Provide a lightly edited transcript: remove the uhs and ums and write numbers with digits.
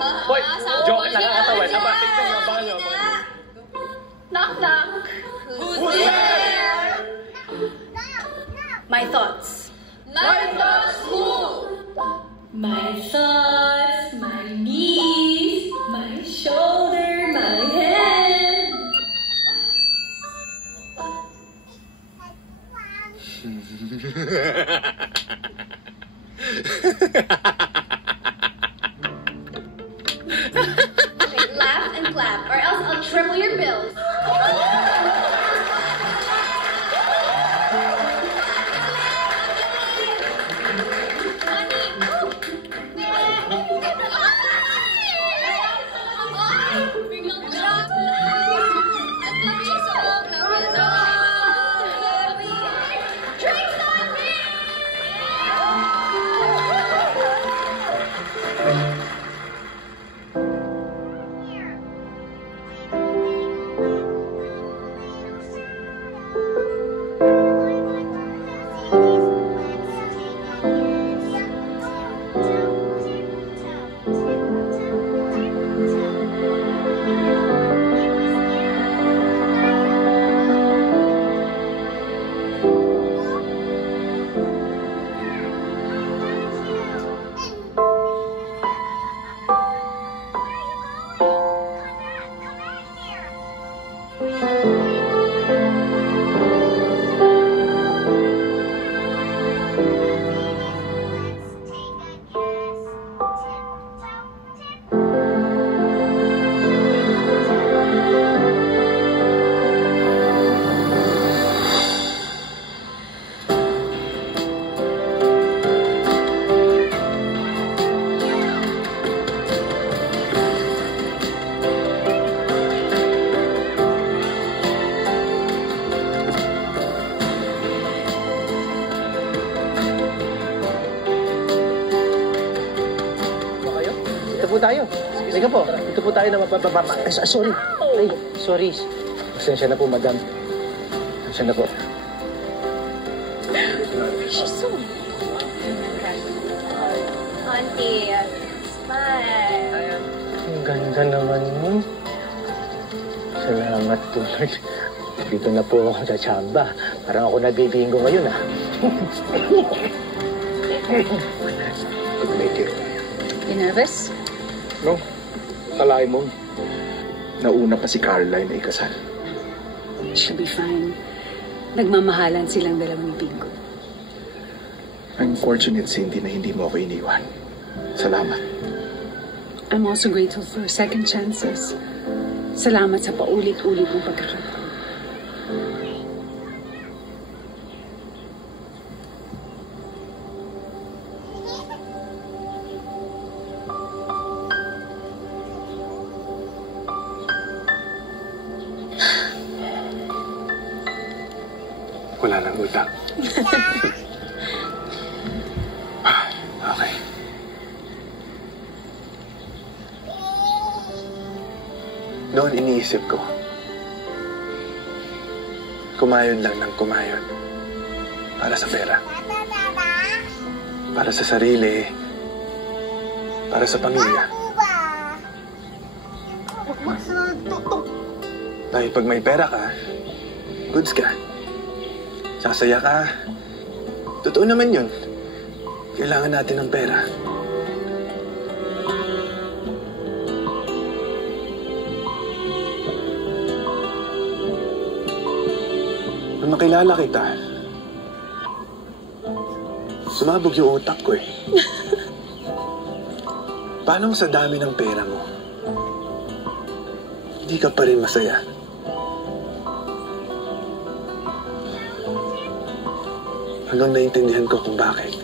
Hoy, joke, nakakatawa. Tama, tignan nyo, abangan nyo. Knock, knock. Who's there? My thoughts. My thoughts who? My thoughts, my knees, my shoulder, my head. Okay, laugh and clap, or else I'll triple your bills. Tayo. Sige po. Ito po tayo na mapapapa. Sorry. Ay, sorry. Pasensya na po, madam. Pasensya na po. She's so... Auntie, smile. Ang ganda naman mo. Salamat po. Dito na po ako sa tsamba. Parang ako nabibingo ngayon, ah. Good make it. You nervous? No, kalahin mo. Nauna pa si Caroline na ikasal. She'll be fine. Nagmamahalan silang dalawa ni Bingo. I'm fortunate, Cindy, na hindi mo ako iniwan. Salamat. I'm also grateful for second chances. Salamat sa paulit-ulit mong pagkakataon. Wala nang utang. Okay. Noon iniisip ko, kumayon lang ng kumayon. Para sa pera. Para sa sarili. Para sa pamilya. Dahil pag may pera ka, goods ka. Sasaya ka. Totoo naman yun. Kailangan natin ng pera. Nung nakilala kita, sumabog yung utak ko eh. Paano sa dami ng pera mo, hindi ka pa rin masaya? Hanggang naintindihan ko kung bakit.